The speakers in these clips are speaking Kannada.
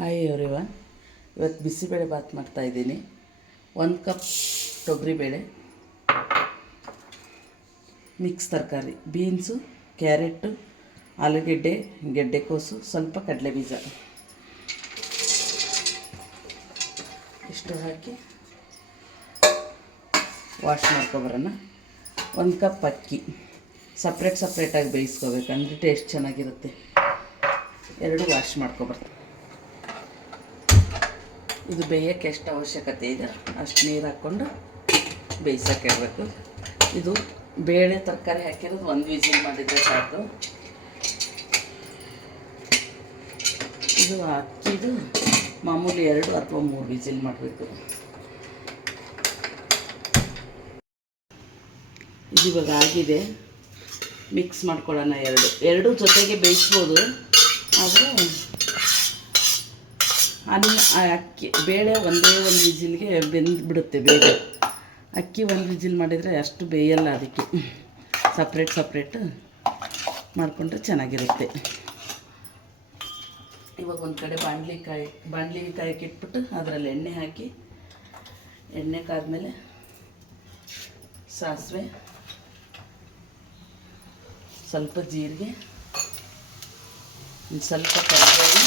Hi everyone. ಇವತ್ತು ಬಿಸಿಬೇಳೆ ಬಾತ್ ಮಾಡ್ತಾಯಿದ್ದೀನಿ. 1 ಕಪ್ ತೊಗರಿಬೇಳೆ, ಮಿಕ್ಸ್ ತರಕಾರಿ, ಬೀನ್ಸು, ಕ್ಯಾರೆಟು, ಆಲೂಗೆಡ್ಡೆ, ಗೆಡ್ಡೆಕೋಸು, ಸ್ವಲ್ಪ ಕಡಲೆಬೀಜ ಇಷ್ಟು ಹಾಕಿ ವಾಶ್ ಮಾಡ್ಕೊಬರೋಣ. 1 ಕಪ್ ಅಕ್ಕಿ ಸಪ್ರೇಟಾಗಿ ಬೇಯಿಸ್ಕೋಬೇಕಂದ್ರೆ ಟೇಸ್ಟ್ ಚೆನ್ನಾಗಿರುತ್ತೆ. 2 ವಾಶ್ ಮಾಡ್ಕೊಬರ್ತೀನಿ. ಇದು ಬೇಯೋಕ್ಕೆ ಎಷ್ಟು ಅವಶ್ಯಕತೆ ಇದೆ ಅಷ್ಟು ನೀರು ಹಾಕ್ಕೊಂಡು ಬೇಯಿಸೋಕೆ ಇಡಬೇಕು. ಇದು ಬೇಳೆ ತರಕಾರಿ ಹಾಕಿರೋದು 1 ವಿಸಿಲ್ ಮಾಡಿದರೆ ಸಾಕು. ಇದು ಅಕ್ಕಿದು ಮಾಮೂಲಿ 2 ಅಥವಾ 3 ವಿಸಿಲ್ ಮಾಡಬೇಕು. ಇದು ಇವಾಗ ಆಗಿದೆ. ಮಿಕ್ಸ್ ಮಾಡ್ಕೊಳ್ಳೋಣ. ಎರಡು ಜೊತೆಗೆ ಬೇಯಿಸ್ಬೋದು, ಆದರೆ ಅಕ್ಕಿ ಬೇಳೆ ಒಂದೇ 1 ವಿಸಿಲ್ಗೆ ಬೆಂದುಬಿಡುತ್ತೆ ಬೇಗ. ಅಕ್ಕಿ 1 ವಿಸಿಲ್ ಮಾಡಿದರೆ ಅಷ್ಟು ಬೇಯಲ್ಲ, ಅದಕ್ಕೆ ಸಪ್ರೇಟ್ ಮಾಡಿಕೊಂಡ್ರೆ ಚೆನ್ನಾಗಿರುತ್ತೆ. ಇವಾಗ ಒಂದು ಕಡೆ ಬಾಣಲಿಗೆ ಕಾಯಕ್ಕೆ ಇಟ್ಬಿಟ್ಟು ಅದರಲ್ಲಿ ಎಣ್ಣೆ ಹಾಕಿ, ಎಣ್ಣೆ ಕಾದ್ಮೇಲೆ ಸಾಸಿವೆ, ಸ್ವಲ್ಪ ಜೀರಿಗೆ, ಸ್ವಲ್ಪ ಕರಿಬೇವು,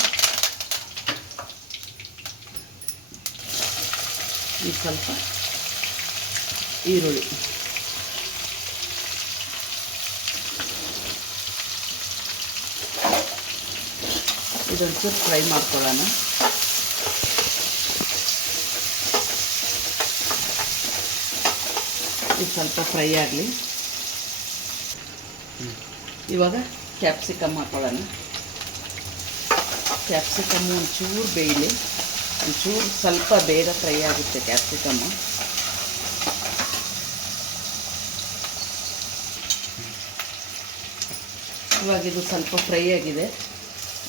ಸ್ವಲ್ಪ ಈರುಳ್ಳಿ, ಇದೊಂಚೂರು ಫ್ರೈ ಮಾಡ್ಕೊಳ್ಳೋಣ. ಇದು ಸ್ವಲ್ಪ ಫ್ರೈ ಆಗಲಿ. ಇವಾಗ ಕ್ಯಾಪ್ಸಿಕಮ್ ಹಾಕೊಳ್ಳೋಣ. ಕ್ಯಾಪ್ಸಿಕಮ್ಮು ಒಂಚೂರು ಬೇಯಲಿ, ಒಂಚೂರು ಸ್ವಲ್ಪ ಬೇಗ ಫ್ರೈ ಆಗುತ್ತೆ ಕ್ಯಾಪ್ಸಿಕಮ್ಮು. ಇವಾಗ ಇದು ಸ್ವಲ್ಪ ಫ್ರೈ ಆಗಿದೆ.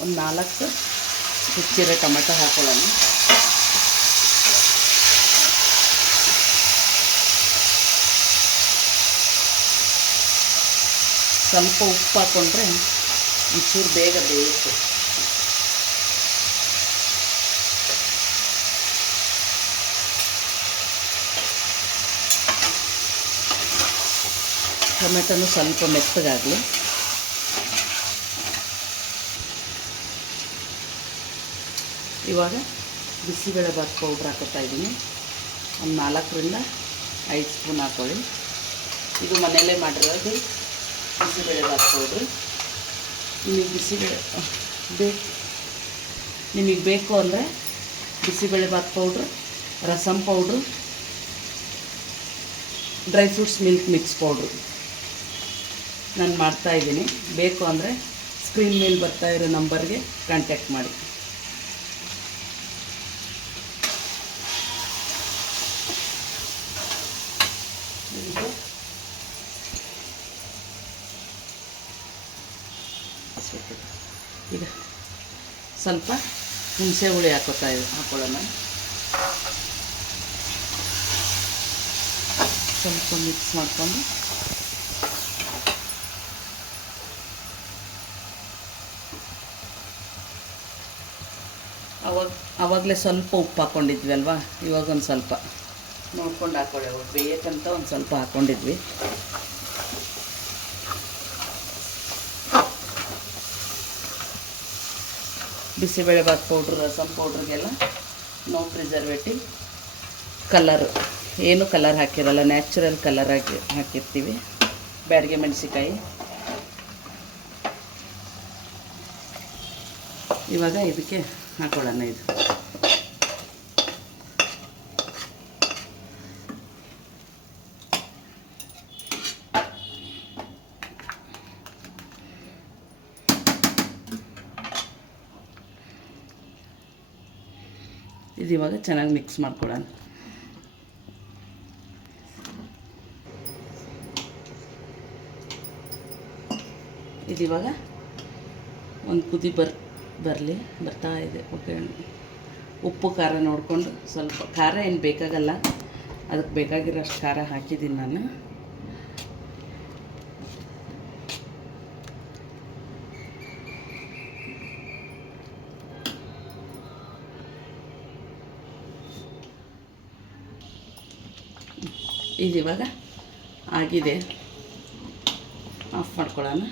ಒಂದು 4 ಹೆಚ್ಚಿರೋ ಟೊಮೆಟೊ ಹಾಕೊಳ್ಳೋಣ. ಸ್ವಲ್ಪ ಉಪ್ಪು ಹಾಕ್ಕೊಂಡ್ರೆ ಒಂಚೂರು ಬೇಗ ಬೇಯುತ್ತೆ. ಟೊಮೆಟೊನು ಸ್ವಲ್ಪ ಮೆತ್ತಗಾಗಲಿ. ಇವಾಗ ಬಿಸಿಬೇಳೆ ಬಾತ್ ಪೌಡ್ರ್ ಹಾಕೋತಾ ಇದ್ದೀನಿ. ಒಂದು 4ರಿಂದ 5 ಸ್ಪೂನ್ ಹಾಕ್ಕೊಳ್ಳಿ. ಇದು ಮನೆಯಲ್ಲೇ ಮಾಡಿರೋದು ಬಿಸಿಬೇಳೆ ಬಾತ್ ಪೌಡ್ರು. ನಿಮಗೆ ಬೇಕು ಅಂದರೆ bisibele bath powder, rasam powder, dry fruits milk mix powder ನಾನು ಮಾಡ್ತಾಯಿದ್ದೀನಿ. ಬೇಕು ಅಂದರೆ ಸ್ಕ್ರೀನ್ ಮೇಲೆ ಬರ್ತಾ ಇರೋ ನಂಬರ್ಗೆ ಕಾಂಟ್ಯಾಕ್ಟ್ ಮಾಡಿ. ಈಗ ಸ್ವಲ್ಪ ಹುಣಸೆ ಹುಳಿ ಹಾಕೊಳ್ಳೋಣ. ಸ್ವಲ್ಪ ಮಿಕ್ಸ್ ಮಾಡಿಕೊಂಡು ಆವಾಗಲೇ ಸ್ವಲ್ಪ ಉಪ್ಪು ಹಾಕ್ಕೊಂಡಿದ್ವಿ ಅಲ್ವಾ, ಇವಾಗ ಒಂದು ಸ್ವಲ್ಪ ನೋಡ್ಕೊಂಡು ಹಾಕ್ಕೊಳ್ಳಿ. ಅವಾಗ ಬೇಯಕ್ಕಂತ ಒಂದು ಸ್ವಲ್ಪ ಹಾಕ್ಕೊಂಡಿದ್ವಿ. ಬಿಸಿಬೇಳೆ ಬಾತ್ ಪೌಡ್ರು, ರಸಮ್ ಪೌಡ್ರಿಗೆಲ್ಲ ನೋ ಪ್ರಿಸರ್ವೇಟಿವ್, ಏನು ಕಲರ್ ಹಾಕಿರಲ್ಲ, ನ್ಯಾಚುರಲ್ ಕಲರ್ ಹಾಕಿರ್ತೀವಿ. ಬ್ಯಾಡಗೆ ಮೆಣಸಿಕಾಯಿ. ಇವಾಗ ಇದಕ್ಕೆ ಹಾಕೊಳ್ಳೋಣ. ಇದು ಇವಾಗ ಚೆನ್ನಾಗಿ ಮಿಕ್ಸ್ ಮಾಡ್ಕೊಳ್ಳೋಣ. ಇದಿವಾಗ ಒಂದು ಕುದಿ ಬರ್ತಾ ಇದೆ. ಓಕೆ, ಉಪ್ಪು ಖಾರ ನೋಡಿಕೊಂಡು ಸ್ವಲ್ಪ ಖಾರ ಏನು ಬೇಕಾಗಲ್ಲ, ಅದಕ್ಕೆ ಬೇಕಾಗಿರೋಷ್ಟು ಖಾರ ಹಾಕಿದ್ದೀನಿ ನಾನು. ಇದು ಇವಾಗ ಆಗಿದೆ, ಆಫ್ ಮಾಡ್ಕೊಳ್ಳೋಣ.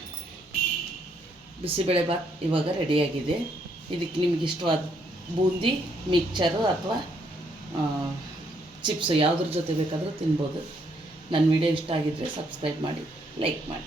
ಬಿಸಿಬೇಳೆಬಾತ್ ಇವಾಗ ರೆಡಿಯಾಗಿದೆ. ಇದಕ್ಕೆ ನಿಮ್ಗೆ ಇಷ್ಟವಾದ ಬೂಂದಿ, ಮಿಕ್ಚರು ಅಥವಾ ಚಿಪ್ಸು ಯಾವುದ್ರ ಜೊತೆ ಬೇಕಾದರೂ ತಿನ್ಬೋದು. ನನ್ನ ವಿಡಿಯೋ ಇಷ್ಟ ಆಗಿದ್ದರೆ ಸಬ್ಸ್ಕ್ರೈಬ್ ಮಾಡಿ, ಲೈಕ್ ಮಾಡಿ.